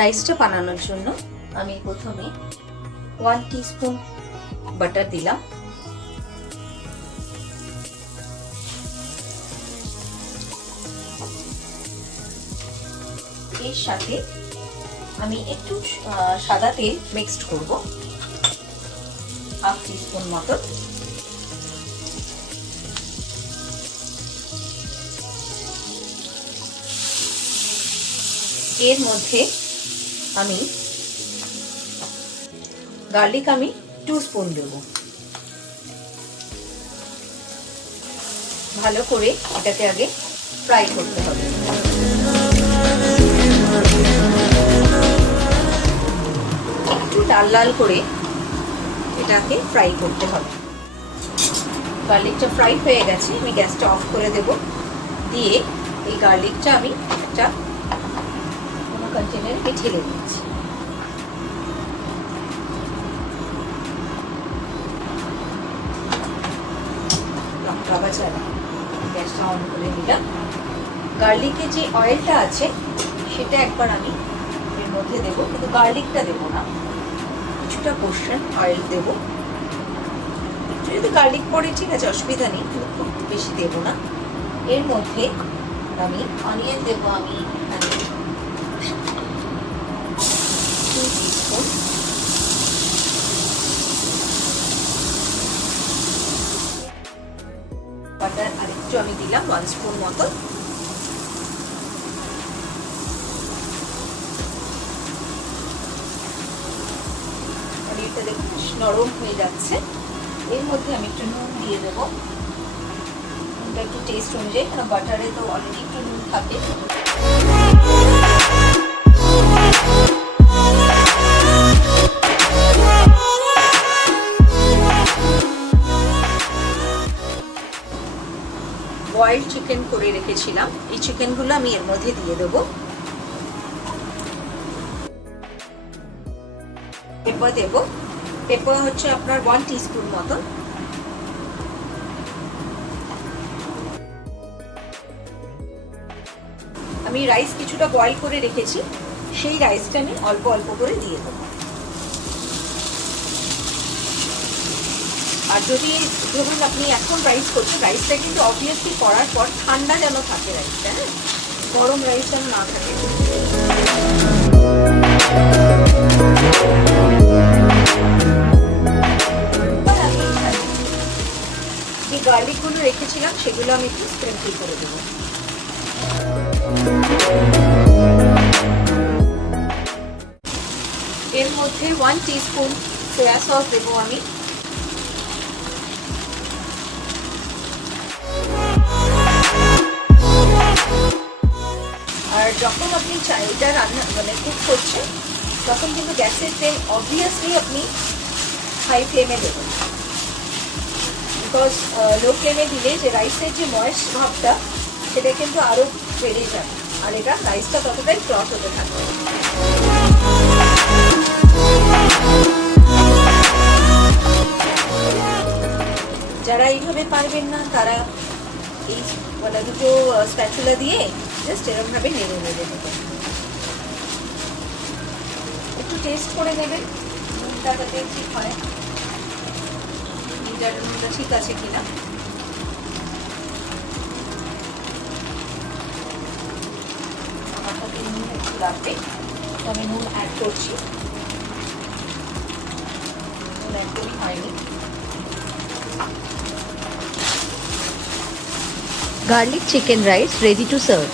রাইসটা বানানোর জন্য আমি প্রথমে 1 টিস্পুন বাটার দিলাম। এর সাথে আমি একটু সাদা তেল মিক্সড করব, 1/2 টিস্পুন মতো। এর মধ্যে আমি গার্লিক 2 স্পুন দেব। ভালো করে এটাকে আগে ফ্রাই করতে হবে। একটু লাল লাল করে এটাকে ফ্রাই করতে হবে। গার্লিকটা ফ্রাই হয়ে গেছে, আমি গ্যাসটা অফ করে দেব। দিয়ে এই গার্লিকটা আমি একটা কোনো কন্টেনারে ঢেলে দিচ্ছি। গ্যাসটা অন করে নিলাম। গার্লিকে যে অয়েলটা আছে সেটা একবার আমি এর মধ্যে দেব, কিন্তু গার্লিকটা দেব না, কিছুটা পোর্শন অয়েল দেব। একটু যদি গার্লিক পড়ে ঠিক আছে, অসুবিধা নেই, কিন্তু খুব বেশি দেব না। এর মধ্যে আমি অনিয়ন দেব, আমি 2 টিস্পুন। বাটার আরেকটু আমি দিলাম 1 স্পুন মতো। পনিরটা দেখুন নরম হয়ে যাচ্ছে। এর মধ্যে আমি একটু নুন দিয়ে দেবো, নুনটা একটু টেস্ট অনুযায়ী, কারণ বাটারে তো অলরেডি একটু নুন থাকে। বয়েলড চিকেন করে রেখেছিলাম, এই চিকেনগুলো আমি এর মধ্যে দিয়ে দেবো। পেপার দেব, পেপার হচ্ছে আপনার 1 টিস্পুন মতো। আমি রাইস কিছুটা বয়েল করে রেখেছি, সেই রাইসটা আমি অল্প অল্প করে দিয়ে দেবো। আর যদি ধরুন আপনি এখন রাইস করছেন, রাইসটা কিন্তু অবভিয়াসলি করার পর ঠান্ডা যেন থাকে রাইসটা, হ্যাঁ, গরম রাইস যেন না থাকে। যে গার্লিকগুলো রেখেছিলাম সেগুলো আমি একটু স্প্রিঙ্কল করে দেবো। এর মধ্যে 1 টিস্পুন সোয়া সস দেবো আমি। আর যখন আপনি এটা রান্না কুক করছেন, তখন কিন্তু গ্যাসের ফ্লেম অবভিয়াসলি আপনি হাই ফ্লেমে দেবেন, বিকজ লো ফ্লেমে দিলে যে রাইসের যে ময়েস্ট ভাবটা সেটা কিন্তু আরও বেড়ে যাবে, আর এটা রাইসটা ততটাই ক্রস হতে থাকবে। যারা এইভাবে পারবেন না তারা এই দুটো স্প্যাচুলা দিয়ে জাস্ট এরকমভাবে নেড়ে নেবে, একটু টেস্ট করে নেবেন নুনটা যাতে ঠিক হয়, নুনটা ঠিক আছে কিনা। আমার সাথে নুন একটু লাগবে, তো আমি নুন অ্যাড করছি। নুন একদমই হয়নি। Garlic chicken rice ready to serve.